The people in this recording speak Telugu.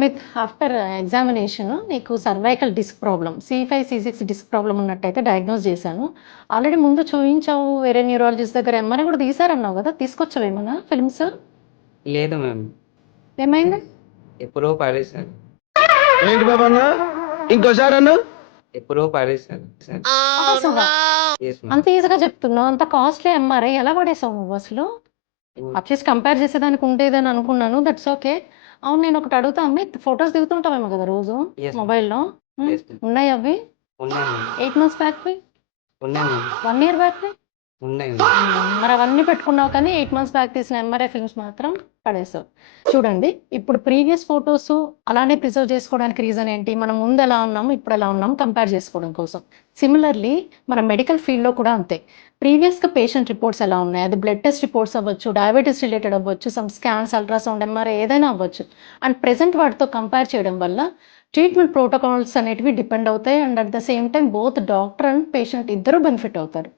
మీకు ఆఫ్టర్ ఎగ్జామినేషన్ నీకు cervical disc problem C5, C6 disc problem ఉన్నట్టయితే డయాగ్నోస్ చేశాను. ఆల్రెడీ ముందు చూయించావు వేరే న్యూరాలజిస్ట్ దగ్గర. ఎంఆర్ఐ కూడా తీశారన్నావు కదా! తీసుకొచ్చావేమన్నా ఫిల్మ్స్? లేదు మ్యామ్. ఏమైంది? ఎప్పుడో పడేసాను. ఏంటి బాబన్న ఇంకోసారి అన్న ఎప్పుడో పడేసాను సార్. పడేసావా? ఎస్ అంత మ్యామ్. ఈజీగా చెప్తున్నావు. అంత కాస్ట్లీ ఎంఆర్ఐ ఎలా పడేసావు నువ్వు అసలు? అట్లీస్ట్ కంపేర్ చేసేదానికి ఉండేదని అనుకున్నాను. That's okay. అవును, నేను ఒకటి అడుగుతా అమ్మి, ఫొటోస్ దిగుతుంటావేమో కదా రోజు Yes, ma'am. మొబైల్‌లో? Yes, ma'am. ఉన్నాయి అవి? ఉన్నాయి మ్యామ్. 8 మంత్స్ బ్యాక్‌వి? ఉన్నాయి మ్యామ్. 1 ఇయర్ బ్యాక్‌వి? ఉన్నాయి మ్యామ్. మరి అవన్నీ పెట్టుకున్నావు కానీ 8 మంత్స్ బ్యాక్ తీసిన ఎంఆర్ఐ ఫిల్మ్స్ మాత్రం పడేసావు. చూడండి, ఇప్పుడు ప్రీవియస్ ఫోటోస్ అలానే ప్రిజర్వ్ చేసుకోవడానికి రీజన్ ఏంటి? మనం ముందు ఎలా ఉన్నాము, ఇప్పుడు ఎలా ఉన్నాము కంపేర్ చేసుకోవడం కోసం. సిమిలర్లీ మన మెడికల్ ఫీల్డ్‌లో కూడా అంతే. ప్రీవియస్‌గా పేషెంట్ రిపోర్ట్స్ ఎలా ఉన్నాయి, అది బ్లడ్ టెస్ట్ రిపోర్ట్స్ అవ్వచ్చు, డయాబెటీస్ రిలేటెడ్ అవ్వచ్చు, సమ్ స్కాన్స్, అల్ట్రాసౌండ్, ఎంఆర్ఐ ఏదైనా అవ్వచ్చు. అండ్ ప్రెజెంట్ వాటితో కంపేర్ చేయడం వల్ల ట్రీట్మెంట్ ప్రోటోకాల్స్ అనేటివి డిపెండ్ అవుతాయి. And at the same time both doctor and patient ఇద్దరు బెనిఫిట్ అవుతారు.